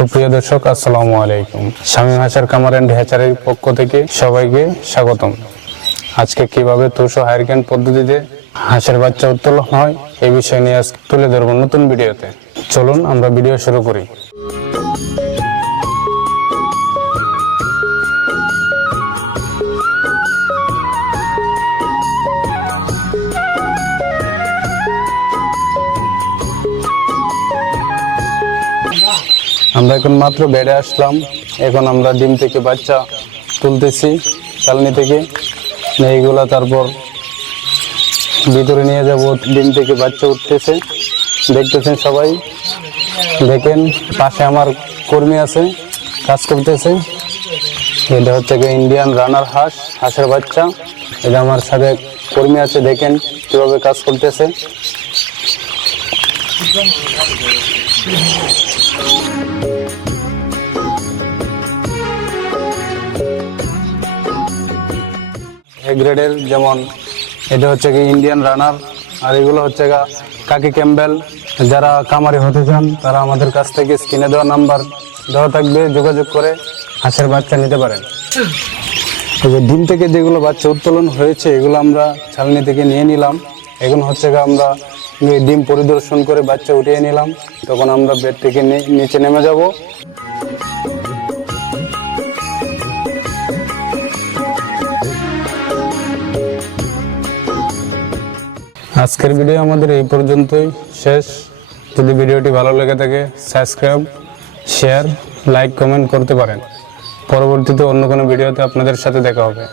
সুপ্রিয় দর্শক, আসসালামু আলাইকুম। শামীম হাসার কামার এন্ড হ্যাচারির পক্ষ থেকে সবাইকে স্বাগতম। আজকে কিভাবে তুষো হাইরকেন পদ্ধতিতে হাঁসের বাচ্চা উত্তোলন হয় এই বিষয় নিয়ে আজকে তুলে ধরবো নতুন ভিডিওতে। চলুন আমরা ভিডিও শুরু করি। আমরা এখন মাত্র বেডে আসলাম। এখন আমরা ডিম থেকে বাচ্চা তুলতেছি চালনি থেকে, এইগুলা তারপর ভিতরে নিয়ে যাব। ডিম থেকে বাচ্চা উঠতেছে, দেখতেছেন সবাই। দেখেন পাশে আমার কর্মী আছে, কাজ করতেছে। এটা হচ্ছে ইন্ডিয়ান রানার হাঁস, হাঁসের বাচ্চা। এটা আমার সাথে কর্মী আছে, দেখেন কিভাবে কাজ করতেছে। এ গ্রেডের, যেমন এটা হচ্ছে ইন্ডিয়ান রানার, আর এগুলো হচ্ছে কাকি ক্যাম্বেল। যারা কামারি হতে চান তারা আমাদের কাছ থেকে স্ক্রিনে দেওয়া নাম্বার দেওয়া থাকবে, যোগাযোগ করে হাঁসের বাচ্চা নিতে পারেন। এই যে ডিম থেকে যেগুলো বাচ্চা উত্তোলন হয়েছে এগুলো আমরা ছালনি থেকে নিয়ে নিলাম। এখন হচ্ছে আমরা ডিম পরিদর্শন করে বাচ্চা উঠিয়ে নিলাম। তখন আমরা বেড থেকে নিচে নেমে যাব। আজকের ভিডিও আমাদের এই পর্যন্তই শেষ। যদি ভিডিওটি ভালো লেগে থাকে সাবস্ক্রাইব, শেয়ার, লাইক, কমেন্ট করতে পারেন। পরবর্তীতে অন্য কোনো ভিডিওতে আপনাদের সাথে দেখা হবে।